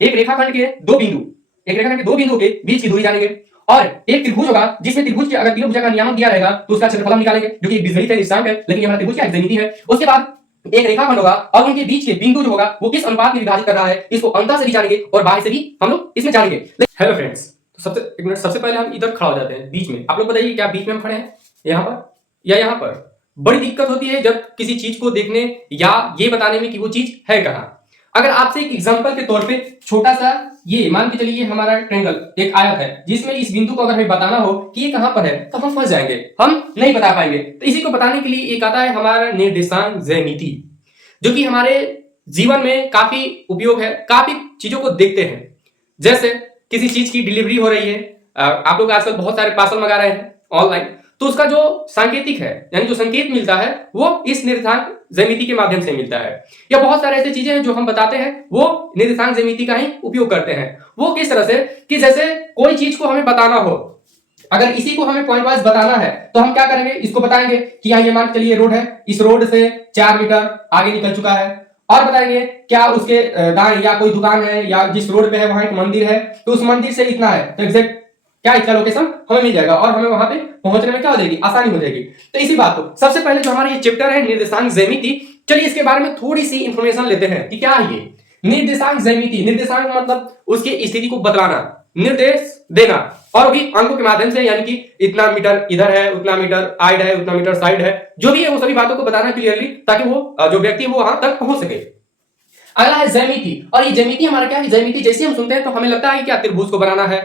एक रेखाखंड के दो बिंदु एक रेखाखंड के दो बिंदुओं के बीच की दूरी जानेंगे और एक त्रिभुज होगा जिसमें त्रिभुज के अगर तीनों भुजा का नियामक दिया रहेगा तो उसका क्षेत्रफल हम निकालेंगे जो कि एक बीजगणित है, निर्देशांक है, लेकिन ये हमारा त्रिभुज क्या है, ज्यामिति है। उसके बाद एक रेखाखंड होगा और उनके बीच के बिंदु जो होगा वो किस अनुपात में विभाजित कर रहा है इसको अंतः से भी जानेंगे और बाह्य से भी हम लोग इसमें जानेंगे। हेलो फ्रेंड्स, तो सबसे पहले हम इधर खड़ा हो जाते हैं बीच में। आप लोग बताइए क्या बीच में हम खड़े हैं, यहाँ पर या यहाँ पर? बड़ी दिक्कत होती है जब किसी चीज को देखने या ये बताने में कि वो चीज है कहाँ। अगर आपसे एक एग्जांपल के तौर पे छोटा सा ये मान के चलिए हमारा ट्रायंगल एक आयत है जिसमें इस बिंदु को अगर हमें बताना हो कि ये कहां पर है तो हम फंस जाएंगे, हम नहीं बता पाएंगे। तो इसी को बताने के लिए एक आता है हमारा निर्देशांक ज्यामिति, जो कि हमारे जीवन में काफी उपयोग है। काफी चीजों को देखते हैं, जैसे किसी चीज की डिलीवरी हो रही है, आप लोग आजकल बहुत सारे पार्सल मंगा रहे हैं ऑनलाइन, तो उसका जो सांकेतिक है यानी जो संकेत मिलता है वो इस निर्देशांक ज्यामिति के माध्यम से मिलता है। या बहुत सारे ऐसी चीजें हैं जो हम बताते हैं वो निर्देशांक ज्यामिति का ही उपयोग करते हैं। वो किस तरह से कि जैसे कोई चीज को हमें बताना हो, अगर इसी को हमें पॉइंट वाइज बताना है तो हम क्या करेंगे, इसको बताएंगे कि यहाँ ये मान चलिए रोड है, इस रोड से 4 मीटर आगे निकल चुका है, और बताएंगे क्या उसके दाएं या कोई दुकान है या जिस रोड पे है वहां एक मंदिर है तो उस मंदिर से इतना है, तो एग्जैक्ट क्या इसका लोकेशन हमें मिल जाएगा और हमें वहां पे पहुंचने में क्या हो जाएगी, आसानी हो जाएगी। तो इसी बात को सबसे पहले जो हमारा ये चैप्टर है निर्देशांक ज्यामिति, चलिए इसके बारे में थोड़ी सी इंफॉर्मेशन लेते हैं कि क्या है ये निर्देशांक ज्यामिति। निर्देशांक मतलब उसकी स्थिति को बतलाना, निर्देश देना, और भी अंकों के माध्यम से, यानी कि इतना मीटर इधर है, उतना मीटर आइड है, उतना मीटर साइड है, जो भी है वो सभी बातों को बताना क्लियरली ताकि वो जो व्यक्ति है वो वहां तक पहुंच सके। अगला है ज्यामिति, और ये ज्यामिति हमारा क्या है, ज्यामिति जैसे हम सुनते हैं तो हमें लगता है क्या त्रिभुज को बनाना है,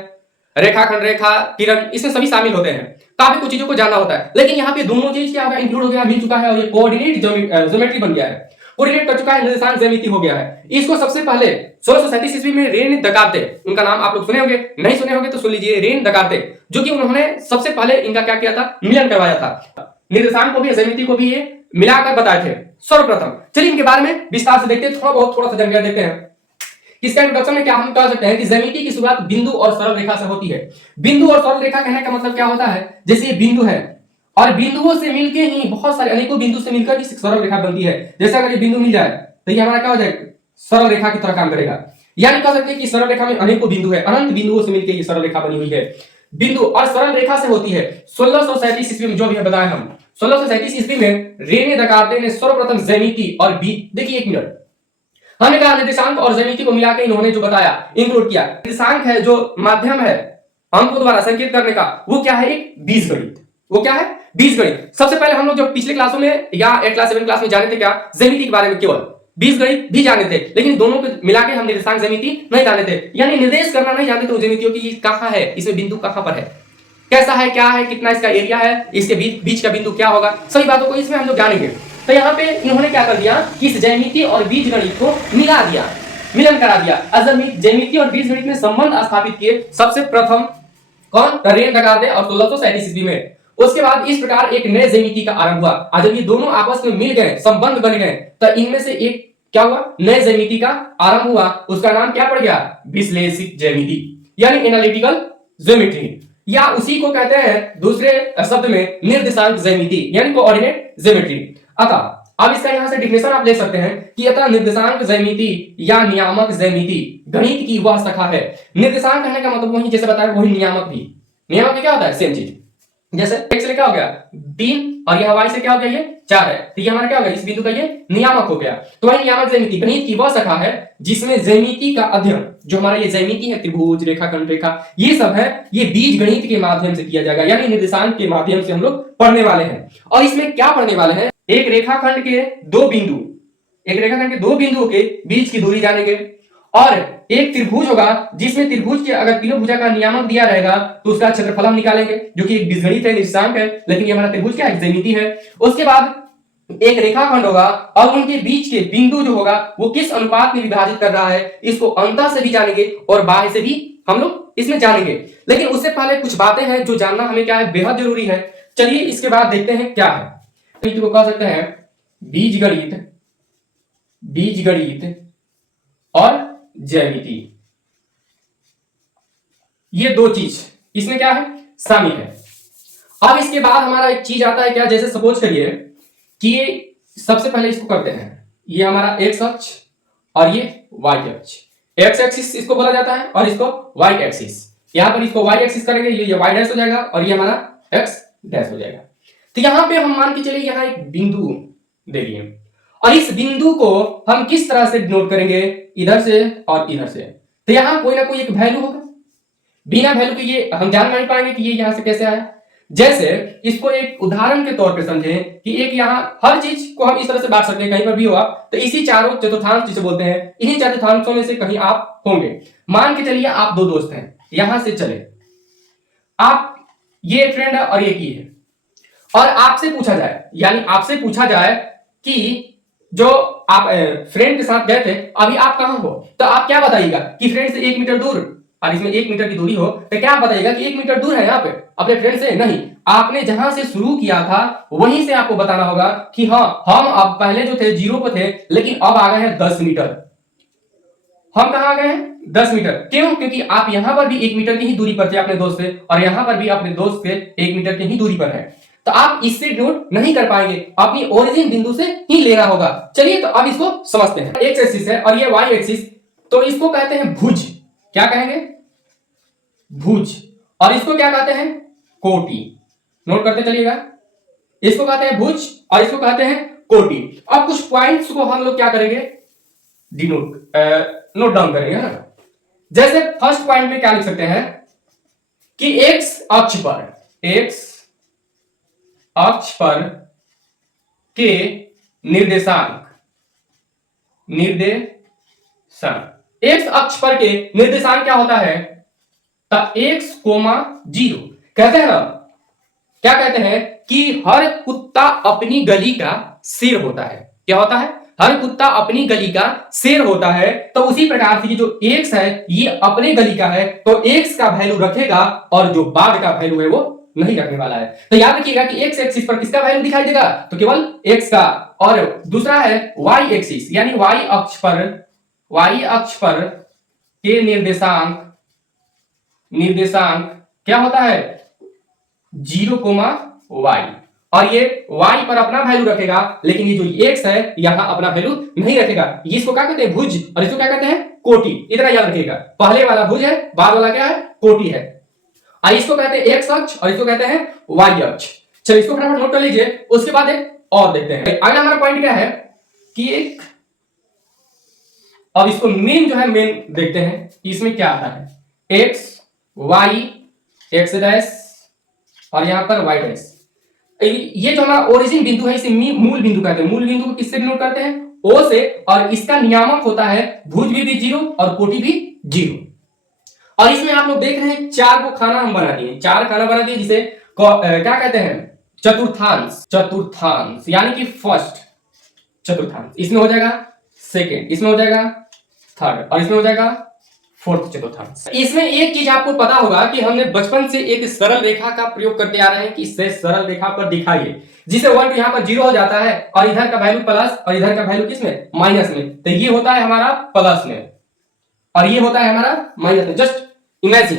रेखाखंड, रेखा, किरण, इसमें सभी शामिल होते हैं। काफी कुछ चीजों को जानना होता है, लेकिन यहाँ पे दोनों चीज क्या होगा, इंक्लूड हो गया, मिल चुका है, और ये कोऑर्डिनेट ज्योमेट्री बन गया है, कोऑर्डिनेट कर चुका है, निर्देशांक ज्यामिति हो गया है। इसको सबसे पहले 1637 ईस्वी में रेन दकाते, उनका नाम आप लोग सुने होंगे, नहीं सुने होंगे तो सुन लीजिए, रेन दकाते, जो कि उन्होंने सबसे पहले इनका क्या किया था, मिलन करवाया था। निर्देशांक को भी ज्यामिति को भी ये मिलाकर बताए थे सर्वप्रथम। चलिए इनके बारे में विस्तार से देखते हैं, थोड़ा सा जानकारी देखते हैं। इसका इंट्रोडक्शन में क्या हम कह सकते हैं कि ज्यामिति की शुरुआत बिंदु और सरल रेखा से होती है। बिंदु और सरल रेखा कहने का मतलब क्या होता है, जैसे ये बिंदु है और बिंदुओं से मिलके ही बहुत सारे अनेकों बिंदु से मिलकर इस सरल रेखा बनती है। जैसे अगर ये बिंदु मिल जाए तो ये हमारा क्या हो जाएगा, सरल रेखा की तरह काम करेगा। यानी कह सकते हैं कि सरल रेखा में अनेकों बिंदु है, अनंत बिंदुओं से मिलकर ये सरल रेखा बनी हुई है। बिंदु और सरल रेखा से होती है 1637 ईस्वी में, जो भी बताया हम 1637 ईस्वी में रेने दकार्ते ने सर्वप्रथम ज्यामिति और देखिए एक मिनट, हमने कहा निर्देशांक और ज्यामिति को मिलाकर इन्होंने जो बताया, इंक्लूड किया। निर्देशांक है जो माध्यम है अंकों द्वारा संकेत करने का, वो क्या है, एक बीजगणित। वो क्या है, बीजगणित। सबसे पहले हम लोग जब पिछले क्लासों में या 8 क्लास 7 क्लास में जाने थे क्या, ज्यामिति के बारे में केवल बीजगणित भी जाने थे, लेकिन दोनों को मिलाकर हम निर्देशांक ज्यामिति नहीं जाने थे, यानी निर्देश करना नहीं जानते थे ज्यामितियों की, कहां है, इसमें बिंदु कहां पर है, कैसा है, क्या है, कितना इसका एरिया है, इसके बीच का बिंदु क्या होगा, सभी बातों को इसमें हम लोग जानेंगे। तो यहाँ पे इन्होंने क्या कर दिया कि इस ज्यामिति और बीजगणित को मिला दिया, मिलन करा दिया। ज्यामिति और बीजगणित में संबंध स्थापित किए सबसे प्रथम कौन, रेन दकार्ते और 1637 ईस्वी में। उसके बाद इस प्रकार एक नए ज्यामिति का आरंभ हुआ, और जब ये दोनों आपस में मिल गए, संबंध बन गए, तो इनमें से एक क्या हुआ, नए ज्यामिति का आरंभ हुआ। उसका नाम क्या पड़ गया, विश्लेषिक ज्यामिति, यानी एनालिटिकल ज्योमेट्री, या उसी को कहते हैं दूसरे शब्द में निर्देशांक ज्यामिति, यानी कोऑर्डिनेट ज्योमेट्री। अतः अब इसका यहां से डिफिनेशन आप ले सकते हैं कि अतः निर्देशांक ज्यामिति या नियामक ज्यामिति गणित की वह शाखा है। निर्देशांक कहने का मतलब वही जैसे बताया, वही नियामक भी। नियामक में क्या होता है, सेम चीज, जैसे x से क्या हो गया 3 और यह y से क्या हो गया, ये 4 है, तो ये हमारा क्या हो गया, इस बिंदु का ये नियामक हो गया। तो वही नियामक ज्यामिति गणित की वह शाखा है जिसमें ज्यामिति का अध्ययन, जो हमारा ये ज्यामिति है, त्रिभुज, रेखाखंड, रेखा, ये सब है, ये बीज गणित के माध्यम से किया जाएगा, यानी निर्देशांक के माध्यम से हम लोग पढ़ने वाले हैं। और इसमें क्या पढ़ने वाले हैं, एक रेखाखंड के दो बिंदुओं के बीच की दूरी जानेंगे, और एक त्रिभुज होगा जिसमें त्रिभुज के अगर तीनों भुजा का नियामक दिया रहेगा तो उसका क्षेत्रफल हम निकालेंगे, जो कि एक बीजगणित है, निर्देशांक है, लेकिन ये हमारा त्रिभुज क्या है, ज्यामिति है। उसके बाद एक रेखाखंड होगा और उनके बीच के बिंदु जो होगा वो किस अनुपात में विभाजित कर रहा है, इसको अंतः से भी जानेंगे और बाह्य से भी हम लोग इसमें जानेंगे। लेकिन उससे पहले कुछ बातें हैं जो जानना हमें क्या है, बेहद जरूरी है। चलिए इसके बाद देखते हैं क्या है, तो कह सकते हैं बीजगणित और ज्यामिति, ये दो चीज इसमें क्या है, शामिल है। अब इसके बाद हमारा एक चीज आता है क्या, जैसे सपोज करिए कि सबसे पहले इसको करते हैं, ये हमारा एक्स अक्ष और ये वाई अक्ष, एक्स एक्सिस इसको बोला जाता है और इसको वाई एक्सिस। यहां पर इसको वाई एक्सिस करेंगे, ये वाई डैश हो जाएगा और ये हमारा एक्स डैश हो जाएगा। तो यहां पे हम मान के चलिए यहां एक बिंदु दे दिए और इस बिंदु को हम किस तरह से डिनोट करेंगे, इधर से और इधर से। तो यहां कोई ना कोई एक वैल्यू होगा, बिना वैल्यू के ये हम जान नहीं पाएंगे कि ये यहां से कैसे आया। जैसे इसको एक उदाहरण के तौर पे समझें कि एक यहां हर चीज को हम इस तरह से बांट सकते हैं, कहीं पर भी हो आप तो इसी चारों चतुर्थांश जिसे बोलते हैं, इन्हीं चतुर्थांशों में से कहीं आप होंगे। मान के चलिए आप दो दोस्त हैं, यहां से चले आप, ये फ्रेंड है और ये की है, और आपसे पूछा जाए, यानी आपसे पूछा जाए कि जो आप फ्रेंड के साथ गए थे अभी आप कहां हो, तो आप क्या बताइएगा कि फ्रेंड से 1 मीटर दूर, और इसमें 1 मीटर की दूरी हो तो क्या आप बताइएगा कि 1 मीटर दूर है यहाँ पे अपने फ्रेंड से? नहीं, आपने जहां से शुरू किया था वहीं से आपको बताना होगा कि हाँ हम अब पहले जो थे 0 पे थे लेकिन अब आ गए हैं 10 मीटर। हम कहां आ गए हैं 10 मीटर। क्यों? क्योंकि आप यहां पर भी 1 मीटर की ही दूरी पर थे अपने दोस्त से और यहां पर भी अपने दोस्त से 1 मीटर की ही दूरी पर है, तो आप इससे नोट नहीं कर पाएंगे, अपनी ओरिजिन बिंदु से ही लेना होगा। चलिए तो अब इसको समझते हैं। एक्स एक्सिस है और ये वाई एक्सिस, तो इसको कहते हैं भुज। क्या कहेंगे? भुज। और इसको क्या कहते हैं? कोटि। नोट करते चलिएगा, इसको कहते हैं भुज और इसको कहते हैं कोटि। अब कुछ पॉइंट्स को हम लोग क्या करेंगे, नोट डाउन करेंगे ना। जैसे फर्स्ट पॉइंट में क्या लिख सकते हैं कि एक्स अक्ष पर के निर्देशांक एक्स अक्ष पर के निर्देशांक क्या होता है? x, 0 कहते हैं ना, क्या कहते हैं कि हर कुत्ता अपनी गली का शेर होता है। क्या होता है? हर कुत्ता अपनी गली का शेर होता है। तो उसी प्रकार से जो x है ये अपने गली का है, तो x का वैल्यू रखेगा और जो बाघ का वैल्यू है वो नहीं रखने वाला है। तो याद रखिएगा कि x एक्सिस पर किसका वैल्यू दिखाई देगा? तो केवल x का। और दूसरा है y एक्सिस, यानी y अक्ष पर के निर्देशांक क्या होता है? 0, y। और ये y पर अपना वैल्यू रखेगा लेकिन ये जो x है यहां अपना वैल्यू नहीं रखेगा। ये इसको क्या कहते हैं? भुज। और इसको क्या कहते हैं? कोटि। इतना याद रखिएगा, पहले वाला भुज है, बाद वाला क्या है? कोटि है। और इसको कहते हैं x अक्ष और इसको कहते हैं y अक्ष। चलिए इसको फटाफट नोट कर लीजिए, उसके बाद एक और देखते हैं। अगला हमारा पॉइंट क्या है कि एक, अब इसको मेन जो है मेन देखते हैं इसमें क्या आता है। x, y, x डैश और यहां पर y डैश। ये जो हमारा ओरिजिन बिंदु है इसे मूल बिंदु कहते हैं। मूल बिंदु को किससे डिनोट करते हैं? O से। और इसका नियामक होता है भुज भी 0 और कोटि भी 0। और इसमें आप लोग देख रहे हैं 4 को खाना हम बना दिए, 4 खाना बना दिए जिसे क्या कहते हैं? चतुर्थांश, यानी कि फर्स्ट चतुर्थांश इसमें हो जाएगा, सेकेंड इसमें हो जाएगा, थर्ड और इसमें हो जाएगा फोर्थ चतुर्थांश। इसमें एक चीज आपको पता होगा कि हमने बचपन से एक सरल रेखा का प्रयोग करते आ रहे हैं कि इससे सरल रेखा पर दिखाइए, जिसे 1 यहां पर 0 हो जाता है और इधर का वैल्यू प्लस और इधर का वैल्यू किसमें? माइनस में। तो ये होता है हमारा प्लस में और ये होता है हमारा माइनस में। जस्ट इमेजिन,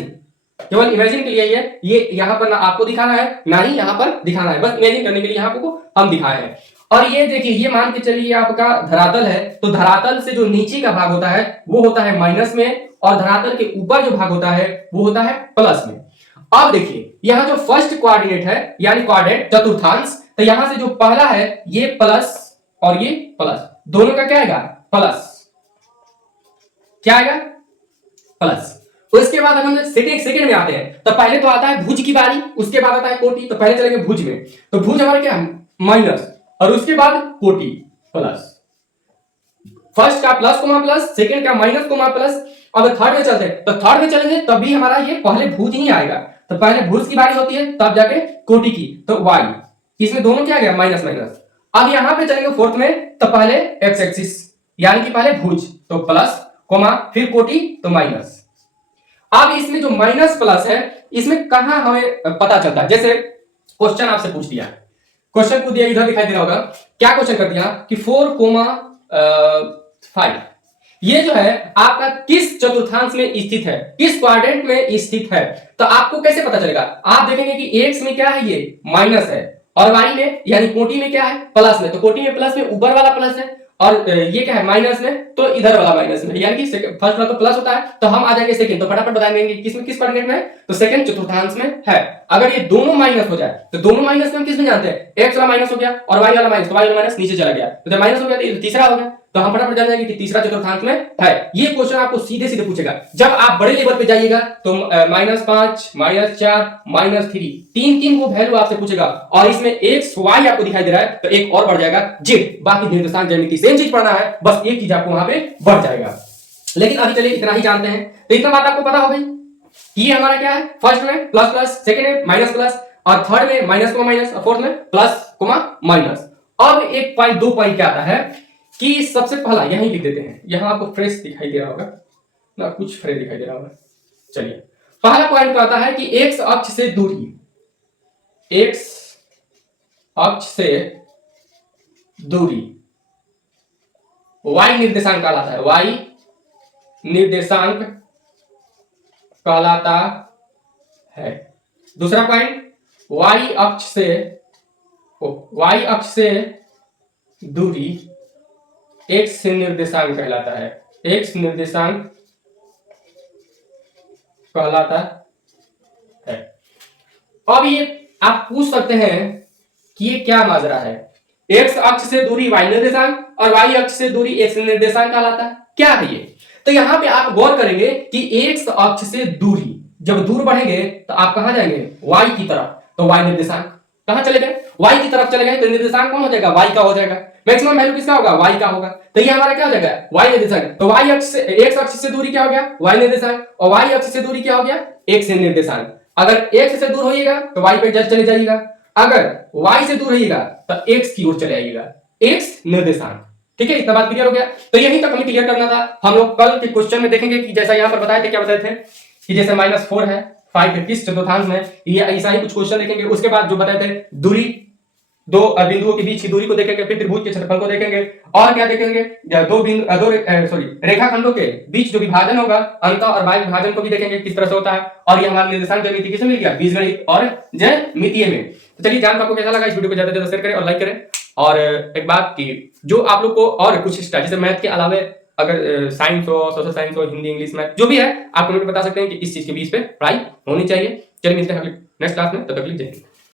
केवल इमेजिन के लिए ये यहां पर ना आपको दिखाना है ना ही यहां पर दिखाना है, बस इमेजिन करने के लिए यहां आपको हम दिखाए हैं। और ये देखिए, ये मान के चलिए आपका धरातल है, तो धरातल से जो नीचे का भाग होता है वो होता है माइनस में और धरातल के ऊपर जो भाग होता है वो होता है प्लस में। अब देखिए यहां जो फर्स्ट कोऑर्डिनेट है यानी कोऑर्डिनेट चतुर्थांश, तो यहां से जो पहला है ये प्लस और ये प्लस, दोनों का क्या आएगा? प्लस। क्या आएगा? प्लस। उसके बाद हम सेकंड में आते हैं, तो पहले तो आता है भुज की बारी, उसके बाद आता है कोटि। तो पहले चलेंगे भुज में, तो भुज हमारा क्या है? माइनस और उसके बाद कोटि प्लस। फर्स्ट का प्लस कोमा प्लस, सेकंड का माइनस कोमा प्लस। अब थर्ड में चलते हैं, तो थर्ड में चलेंगे तब भी हमारा ये पहले भुज ही आएगा, तो पहले भुज की बारी होती है तब जाके कोटि की, तो y। इसमें दोनों क्या गया? Minus minus. अब यहां पे चलेंगे फोर्थ में, तो पहले एक्स एक्सिस यानी कि पहले भुज तो प्लस कोमा फिर कोटि तो माइनस। अब इसमें जो माइनस प्लस है इसमें कहां हमें पता चलता है? जैसे क्वेश्चन आपसे पूछ दिया, क्वेश्चन को दिया इधर दिखाई दे रहा होगा, क्या क्वेश्चन कर दिया कि 4,5 ये जो है आपका किस चतुर्थांश में स्थित है, किस क्वाड्रेंट में स्थित है। तो आपको कैसे पता चलेगा? आप देखेंगे कि एक्स में क्या है? ये माइनस है और वाई में यानी कोटि में क्या है? प्लस में। तो कोटि में प्लस में ऊपर वाला प्लस है और ये क्या है माइनस में, तो इधर वाला माइनस में, यानी कि फर्स्ट वाला तो प्लस होता है, तो हम आ जाएंगे सेकंड, तो फटाफट बता देंगे किसमें किस कोऑर्डिनेट में है, तो सेकंड चतुर्थांश में है। अगर ये दोनों माइनस हो जाए तो दोनों माइनस में हम किस में जानते हैं, x वाला माइनस हो गया और y वाला माइनस, तो y वाला माइनस नीचे चला गया, तो जब माइनस हो गया तो ये तीसरा हो गया, तो हम फटाफट जान जाएंगे कि तीसरा चतुर्थांश में है। ये क्वेश्चन आपको सीधे सीधे पूछेगा। जब आप बड़े लेवल पे जाइएगा तो -5 -4 -3 तीन तीन को वैल्यू आपसे पूछेगा, और इसमें x y आपको दिखाई दे रहा है तो एक और बढ़ जाएगा z, बाकी निर्देशांक ज्यामिति सेम चीज पढ़ना है, बस एक चीज आपको वहां पे बढ़ जाएगा। लेकिन अभी चलिए इतना ही जानते हैं, तो इतना बात आपको पता हो गई कि ये हमारा क्या है, फर्स्ट में प्लस प्लस, सेकंड में माइनस प्लस, और थर्ड में माइनस कोमा माइनस, और फोर्थ में प्लस कोमा माइनस। अब एक पॉइंट दो पॉइंट क्या आता है कि सबसे पहला यहीं लिख देते हैं, यहां आपको फ्रेश दिखाई दे रहा होगा ना, कुछ फ्रेश दिखाई दे रहा होगा। चलिए पहला पॉइंट आता है कि एक्स अक्ष से दूरी, एक्स अक्ष से दूरी y निर्देशांक कहलाता है, y निर्देशांक कहलाता है। दूसरा पॉइंट y अक्ष से दूरी x निर्देशांक कहलाता है, x निर्देशांक कहलाता है। अब ये आप पूछ सकते हैं कि ये क्या माजरा है, x अक्ष से दूरी y निर्देशांक और y अक्ष से दूरी x निर्देशांक कहलाता है, क्या है ये? तो यहां पे आप गौर करेंगे कि x अक्ष से दूरी, जब दूर बढ़ेंगे तो आप कहां जाएंगे, y की तरफ, तो y निर्देशांक कहां चले गए, y की तरफ चले गए, तो निर्देशांक कौन हो जाएगा, y का हो जाएगा। मैक्सिमम वैल्यू किसका होगा, y का होगा, तो ये हमारा क्या हो जाएगा, y निर्देशांक। तो y अक्ष से x अक्ष से दूरी क्या हो गया, y निर्देशांक, और y अक्ष से दूरी क्या हो गया, x निर्देशांक। अगर x से दूर होइएगा तो y पे जस्ट चले जाइएगा, अगर y से दूर रहिएगा तो x की ओर चले आइएगा, x निर्देशांक। ठीक है, इतना बात क्लियर हो गया। तो यही तक हमें क्लियर करना था। हम लोग कल के क्वेश्चन में देखेंगे कि जैसा यहाँ पर बताए थे, क्या बताए थे कि जैसे -4 है, 5 है, किस चतुर्थांश में, ये ऐसा ही कुछ क्वेश्चन देखेंगे। उसके बाद जो बताए थे दूरी, दो बिंदुओं के बीच की दूरी को देखेंगे, फिर त्रिभुज के क्षेत्रफल को देखेंगे, और क्या देखेंगे, रेखाखंडों के बीच जो विभाजन होगा अंत और बाह्य विभाजन को भी देखेंगे किस तरह से होता है। और ये हमारा निर्देशांक ज्यामिति किसमें मिल गया, बीजगणित और ज्यामितीय में। तो चलिए जानकर आपको कैसा लगा, इस वीडियो को ज्यादा से ज्यादा शेयर करें और लाइक करें। और एक बात की, जो आप लोग को और कुछ एक्स्ट्रा जैसे मैथ के अलावे अगर साइंस हो, सोशल साइंस हो, हिंदी इंग्लिश मैथ जो भी है, आप कमेंट में बता सकते हैं कि इस चीज के बीच पे पढ़ाई होनी चाहिए। चलिए मिलते हैं नेक्स्ट क्लास में, तब तक के लिए जय हिंद।